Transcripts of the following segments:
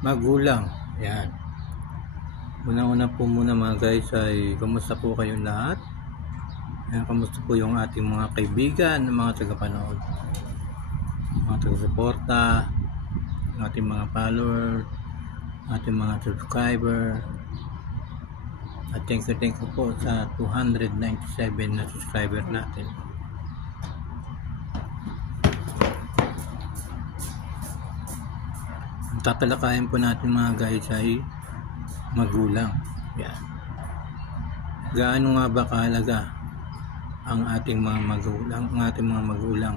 Magulang. Yan. Una-una po muna mga guys ay kamusta po kayong lahat? Yan, kamusta po yung ating mga kaibigan, mga tagapanood, mga taga-suporta, ating mga followers, ating mga subscriber. At thank you po sa 297 na subscriber natin. Ang tatalakayin po natin mga guys ay magulang. Yan. Gaano nga ba kahalaga ang ating mga magulang?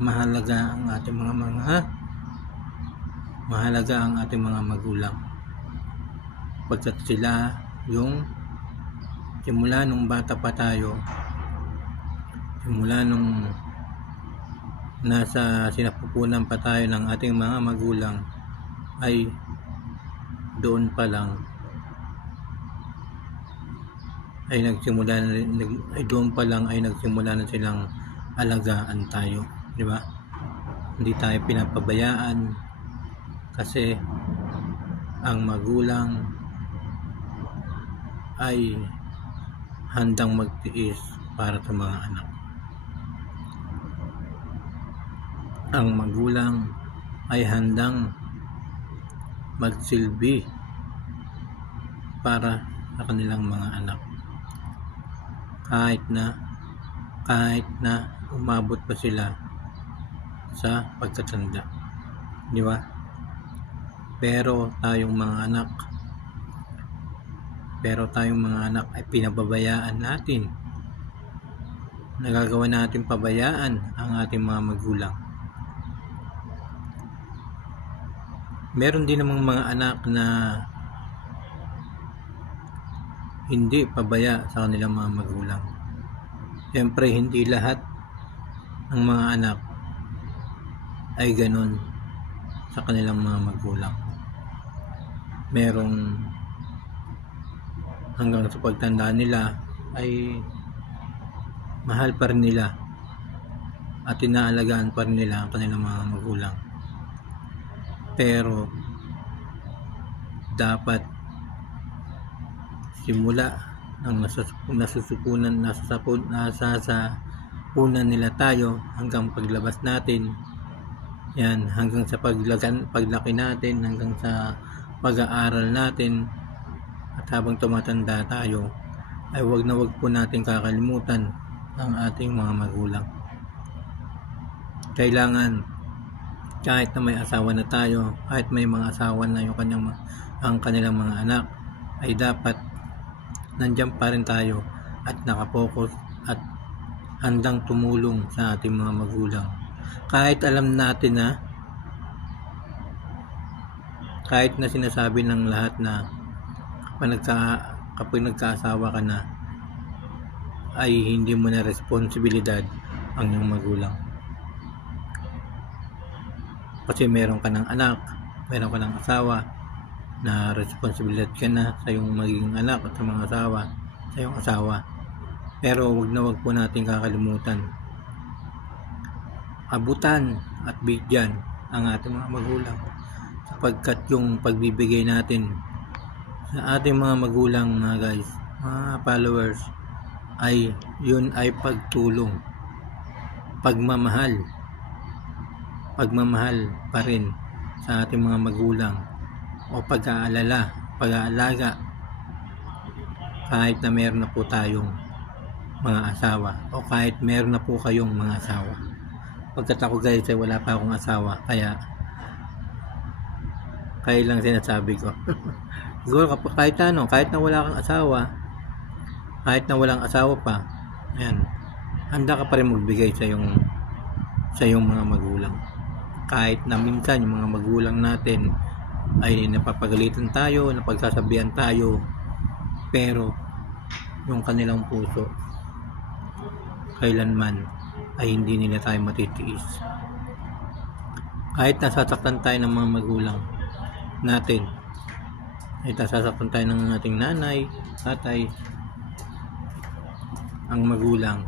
Mahalaga ang ating mga magulang. Pagkat sila yung simula nung bata pa tayo, simula nung nasa sinapupunan pa tayo ng ating mga magulang, ay doon pa lang ay nagsimula na silang alagaan tayo, di ba? Hindi tayo pinapabayaan kasi ang magulang ay handang magtiis para sa mga anak. Ang magulang ay handang magsilbi para sa kanilang mga anak. Kahit na umabot pa sila sa pagkatanda, di ba? Pero tayong mga anak ay pinababayaan natin. Nagagawa natin pabayaan ang ating mga magulang. Meron din namang mga anak na hindi pabaya sa kanilang mga magulang. Siyempre, hindi lahat ng mga anak ay ganun sa kanilang mga magulang. Merong hanggang sa pagtanda nila ay mahal pa rin nila at inaalagaan pa rin nila ang kanilang mga magulang. Pero dapat simula ng nasasapunan nila tayo hanggang paglabas natin, yan, hanggang sa paglaki natin, hanggang sa pag-aaral natin, at habang tumatanda tayo, ay wag po natin kakalimutan ang ating mga magulang. Kailangan kahit na may asawa na tayo, kahit may mga asawa na ang kanilang mga anak, ay dapat nandiyan pa rin tayo at nakapokus at handang tumulong sa ating mga magulang. Kahit alam natin na, kahit na sinasabi ng lahat na kapag nagkaasawa ka na, ay hindi mo na responsibilidad ang iyong magulang. Kasi meron ka ng anak, meron ka ng asawa, na responsibilidad ka na sa iyong magiging anak at sa mga asawa, sa iyong asawa. Pero wag po natin kakalimutan abutan at bigyan ang ating mga magulang, sapagkat yung pagbibigay natin sa ating mga magulang, mga guys, mga followers, ay yun ay pagtulong, pagmamahal pa rin sa ating mga magulang, o pag-aalaga, kahit na meron na po tayong mga asawa, o kahit meron na po kayong mga asawa. Pagkat ako guys ay wala pa akong asawa, kaya lang sinasabi ko. Siguro kahit na wala kang asawa, kahit na walang asawa pa, ayan, handa ka pa rin magbigay sa iyong mga magulang. Kahit na minsan yung mga magulang natin ay napapagalitan tayo, napagsasabihan tayo, pero yung kanilang puso kailanman ay hindi nila tayo matitiis. Kahit nasasaktan tayo ng mga magulang natin, ay nasasaktan tayo ng ating nanay, tatay, ang magulang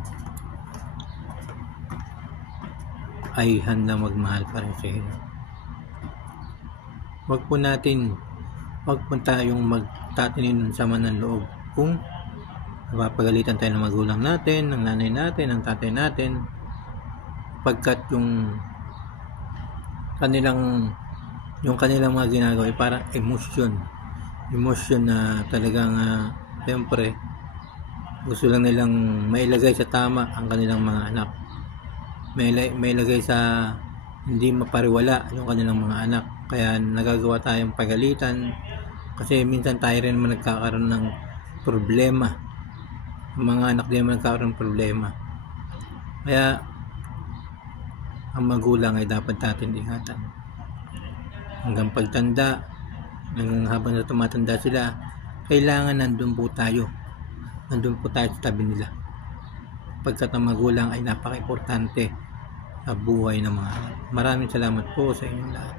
ay handa magmahal pa rin sa inyo. wag po tayong magtatanim ng sama ng loob kung napapagalitan tayo ng magulang natin, ng nanay natin, ng tatay natin, pagkat yung kanilang mga ginagawa ay parang emosyon na talagang siyempre gusto lang nilang mailagay sa tama ang kanilang mga anak, mailagay sa hindi mapariwala yung kanilang mga anak. Kaya nagagawa tayong pagalitan kasi minsan tayo rin naman nagkakaroon ng problema, ang mga anak din naman nagkakaroon ng problema. Kaya ang magulang ay dapat natin ingatan hanggang pagtanda, hanggang habang tumatanda sila, kailangan nandun po tayo sa tabi nila, pagkat ang magulang ay napaka-importante sa buhay ng mga anak. Maraming salamat po sa inyong lahat.